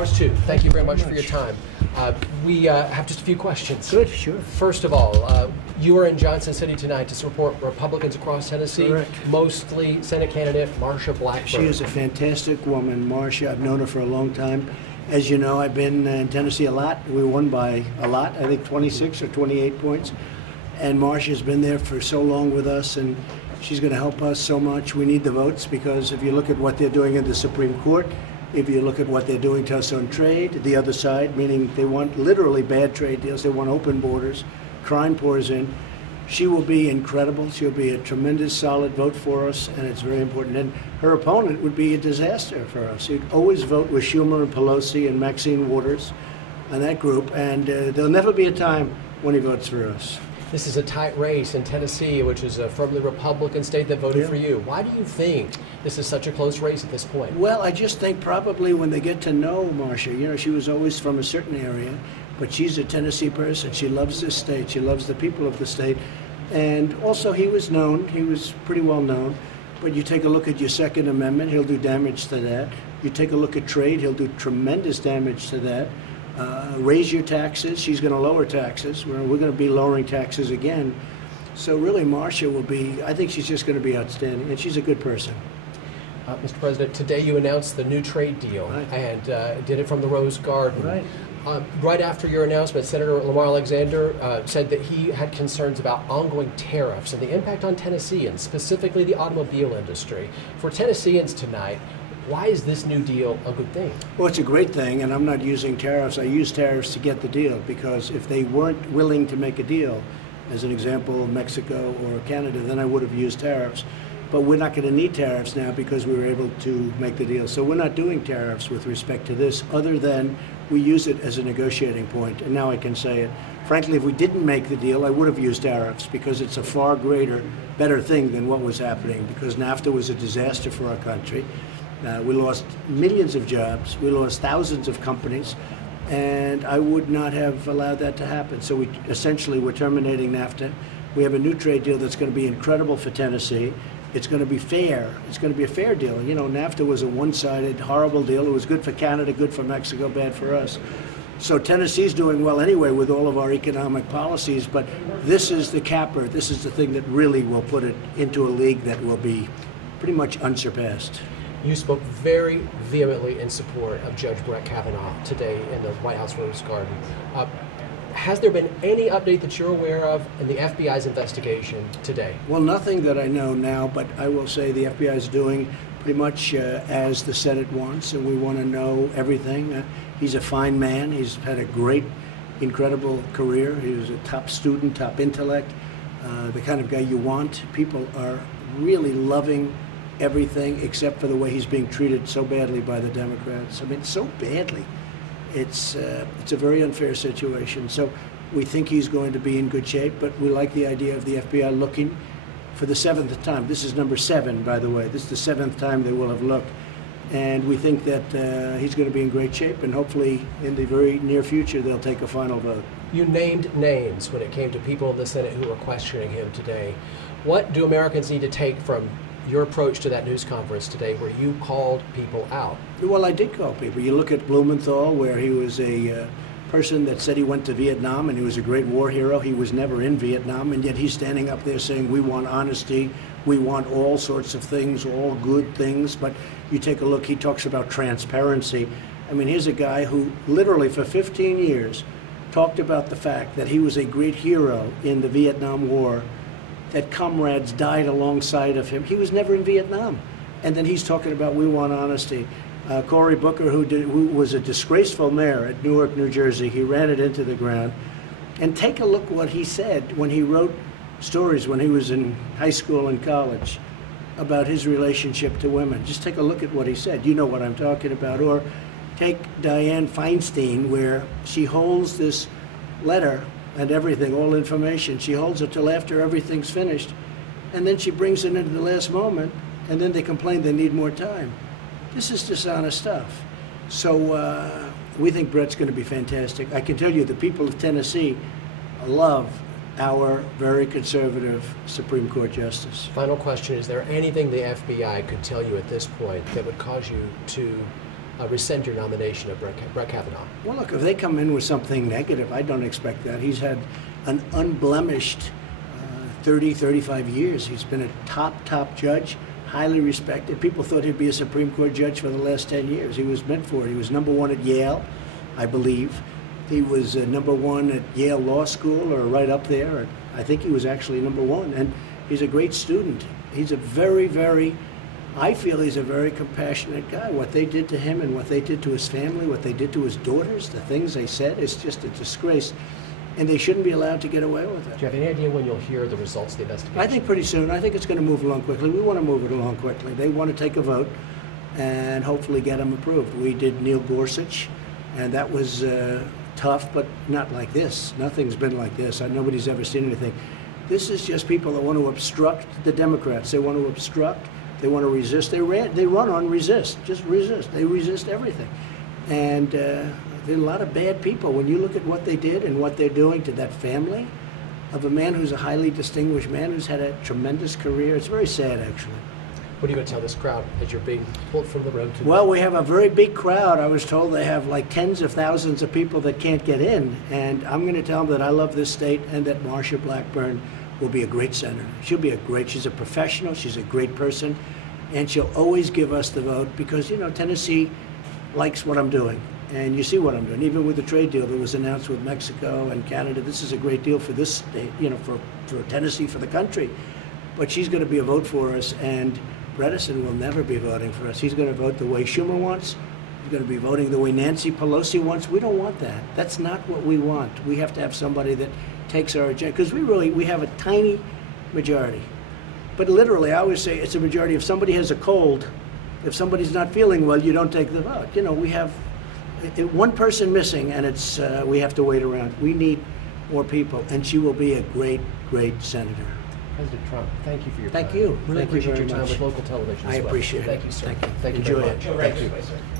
Ours too. Thank you very much for your time. We have just a few questions. Good, sure. First of all, you are in Johnson City tonight to support Republicans across Tennessee, Correct. Mostly Senate candidate Marsha Blackburn. She is a fantastic woman, Marsha. I've known her for a long time. As you know, I've been in Tennessee a lot. We won by a lot, I think 26 or 28 points. And Marsha's been there for so long with us, and she's going to help us so much. We need the votes because if you look at what they're doing in the Supreme Court, if you look at what they're doing to us on trade, the other side, meaning they want literally bad trade deals, they want open borders, crime pours in. She will be incredible. She'll be a tremendous, solid vote for us, and it's very important. And her opponent would be a disaster for us. You'd always vote with Schumer and Pelosi and Maxine Waters and that group, and there'll never be a time when he votes for us. This is a tight race in Tennessee, which is a firmly Republican state that voted for you. Why do you think this is such a close race at this point? Well, I just think probably when they get to know Marsha, you know, she was always from a certain area, but she's a Tennessee person. She loves this state. She loves the people of the state. And also he was known. He was pretty well known. But you take a look at your Second Amendment, he'll do damage to that. You take a look at trade, he'll do tremendous damage to that. Raise your taxes. She's going to lower taxes. We're going to be lowering taxes again. So really, Marsha will be, I think she's just going to be outstanding, and she's a good person. Mr. President, today you announced the new trade deal, and did it from the Rose Garden. Right. Right after your announcement, Senator Lamar Alexander said that he had concerns about ongoing tariffs and the impact on Tennesseans, specifically the automobile industry. For Tennesseans tonight, why is this new deal a good thing? Well, it's a great thing, and I'm not using tariffs. I use tariffs to get the deal, because if they weren't willing to make a deal, as an example, Mexico or Canada, then I would have used tariffs. But we're not going to need tariffs now because we were able to make the deal. So we're not doing tariffs with respect to this, other than we use it as a negotiating point. And now I can say it. Frankly, if we didn't make the deal, I would have used tariffs, because it's a far greater, better thing than what was happening, because NAFTA was a disaster for our country. We lost millions of jobs. We lost thousands of companies. And I would not have allowed that to happen. So we're terminating NAFTA. We have a new trade deal that's going to be incredible for Tennessee. It's going to be fair. It's going to be a fair deal. You know, NAFTA was a one-sided, horrible deal. It was good for Canada, good for Mexico, bad for us. So Tennessee's doing well anyway with all of our economic policies, but this is the capper. This is the thing that really will put it into a league that will be pretty much unsurpassed. You spoke very vehemently in support of Judge Brett Kavanaugh today in the White House Rose Garden. Has there been any update that you're aware of in the FBI's investigation today? Well, nothing that I know now, but I will say the FBI is doing pretty much as the Senate wants, and we want to know everything. He's a fine man. He's had a great, incredible career. He was a top student, top intellect, the kind of guy you want. People are really loving everything except for the way he's being treated so badly by the Democrats. I mean, so badly. It's a very unfair situation. So we think he's going to be in good shape, but we like the idea of the FBI looking for the 7th time. This is number 7, by the way. This is the 7th time they will have looked. And we think that he's going to be in great shape, and hopefully in the very near future they'll take a final vote. You named names when it came to people in the Senate who were questioning him today. What do Americans need to take from your approach to that news conference today, where you called people out? Well, I did call people. You look at Blumenthal, where he was a person that said he went to Vietnam and he was a great war hero. He was never in Vietnam, and yet he's standing up there saying we want honesty, we want all sorts of things, all good things. But you take a look, he talks about transparency. I mean, here's a guy who literally for 15 years talked about the fact that he was a great hero in the Vietnam War, that comrades died alongside of him. He was never in Vietnam. And then he's talking about we want honesty. Cory Booker, who was a disgraceful mayor at Newark, New Jersey, he ran it into the ground. And take a look what he said when he wrote stories when he was in high school and college about his relationship to women. Just take a look at what he said. You know what I'm talking about. Or take Dianne Feinstein, where she holds this letter and everything, all information. She holds it till after everything's finished, and then she brings it into the last moment, and then they complain they need more time. This is dishonest stuff. So we think Brett's going to be fantastic. I can tell you the people of Tennessee love our very conservative Supreme Court justice. Final question, is there anything the FBI could tell you at this point that would cause you to rescind your nomination of Brett Kavanaugh? Well, look, if they come in with something negative, I don't expect that. He's had an unblemished 30, 35 years. He's been a top judge, highly respected. People thought he'd be a Supreme Court judge for the last 10 years. He was meant for it. He was #1 at Yale, I believe. He was #1 at Yale Law School, or right up there. I think he was actually #1. And he's a great student. He's a I feel he's a very compassionate guy. What they did to him and what they did to his family, what they did to his daughters, the things they said, it's just a disgrace. And they shouldn't be allowed to get away with it. Do you have any idea when you'll hear the results of the investigation? I think pretty soon. I think it's going to move along quickly. We want to move it along quickly. They want to take a vote and hopefully get him approved. We did Neil Gorsuch, and that was tough, but not like this. Nothing's been like this. Nobody's ever seen anything. This is just people that want to obstruct the Democrats. They want to obstruct. They want to resist. They run on resist. Just resist. They resist everything. And there are a lot of bad people. When you look at what they did and what they're doing to that family of a man who's a highly distinguished man who's had a tremendous career, it's very sad, actually. What are you going to tell this crowd as you're being pulled from the road to? Well, we have a very big crowd. I was told they have like tens of thousands of people that can't get in. And I'm going to tell them that I love this state and that Marsha Blackburn will be a great senator. She's a professional, she's a great person, and she'll always give us the vote because, you know, Tennessee likes what I'm doing. And you see what I'm doing. Even with the trade deal that was announced with Mexico and Canada, this is a great deal for this state, you know, for Tennessee, for the country. But she's going to be a vote for us, and Bredesen will never be voting for us. He's going to vote the way Schumer wants. He's going to be voting the way Nancy Pelosi wants. We don't want that. That's not what we want. We have to have somebody that takes our agenda, because we have a tiny majority. But literally, I always say it's a majority. If somebody has a cold, if somebody's not feeling well, you don't take the vote. You know, we have one person missing, and it's we have to wait around. We need more people, and she will be a great senator. President Trump, thank you for your time. Thank you. Really Thank you appreciate very your time much. with local television as I well. appreciate it. Thank you, sir. Thank you. Thank you Enjoy very it. much. Go right Thank this you. way, sir.